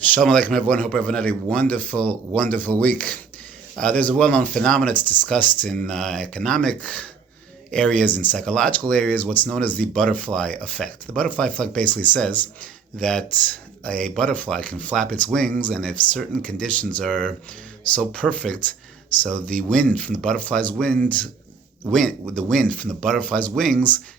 Shalom Aleichem, everyone. Hope everyone had a wonderful, wonderful week. There's a well-known phenomenon that's discussed in economic areas and psychological areas, what's known as the butterfly effect. The butterfly effect basically says that a butterfly can flap its wings, and if certain conditions are so perfect, so the wind from the butterfly's wings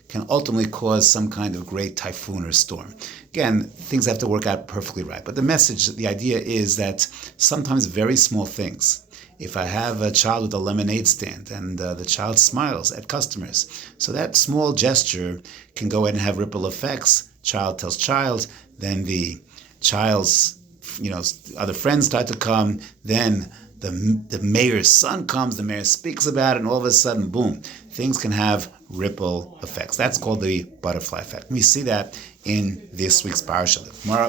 can ultimately cause some kind of great typhoon or storm. Again, things have to work out perfectly right. But the message, the idea is that sometimes very small things. If I have a child with a lemonade stand and the child smiles at customers, so that small gesture can go ahead and have ripple effects. Child tells child, then the child's other friends start to come, then the mayor's son comes, the mayor speaks about it, and all of a sudden, boom, things can have ripple effects. That's called the butterfly effect. We see that in this week's parsha.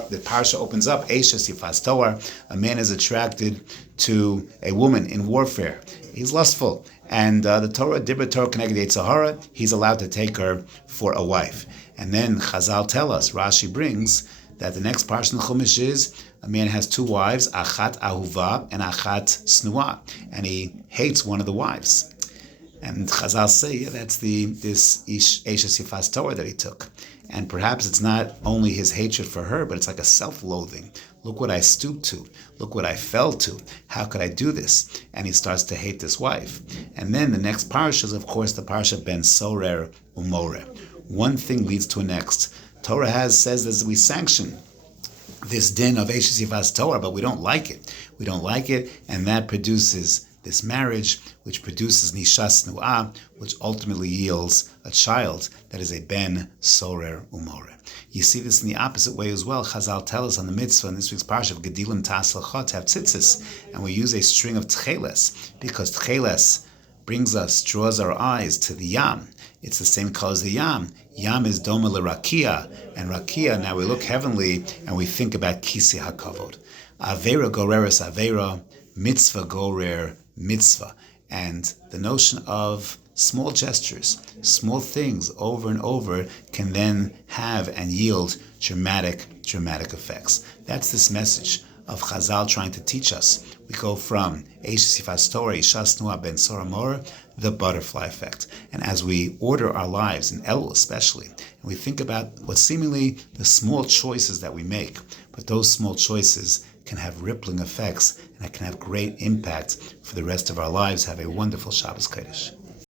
The parsha opens up, Eishes Yifas Toar, a man is attracted to a woman in warfare. He's lustful, and the Torah, Dibra Torah Keneged Yetzer Hara, he's allowed to take her for a wife. And then Chazal tell us, Rashi brings, that the next parsha in the Chumash is a man has two wives, Achat Ahuva and Achat Snua, and he hates one of the wives. And Chazal say that's this Eishes Yifas Toar that he took. And perhaps it's not only his hatred for her, but it's like a self-loathing. Look what I stooped to. Look what I fell to. How could I do this? And he starts to hate this wife. And then the next parsha is, of course, the parsha Ben Sorer Umoreh. One thing leads to a next. Torah says that we sanction this din of Eishes Yifas Toar, but we don't like it. We don't like it, and that produces this marriage, which produces Nishas Nu'ah, which ultimately yields a child that is a Ben Sorer Umoreh. You see this in the opposite way as well. Chazal tell us on the mitzvah in this week's parsha of Gedilim Ta'aslachot to have tzitzis, and we use a string of tcheles, because tcheles draws our eyes to the yam. It's the same color as the yam. Yam is doma l'rakia, and rakia, now we look heavenly and we think about kisi hakavod. Avera goreres avera, mitzvah gorer mitzvah. And the notion of small gestures, small things over and over can then have and yield dramatic effects. That's this message of Chazal trying to teach us. We go from Eishes Yifas Toar, Nishas Nu'ah Ben Sorer Umoreh, the butterfly effect. And as we order our lives, in Elul especially, and we think about what seemingly the small choices that we make, but those small choices can have rippling effects and it can have great impact for the rest of our lives. Have a wonderful Shabbos Kodesh.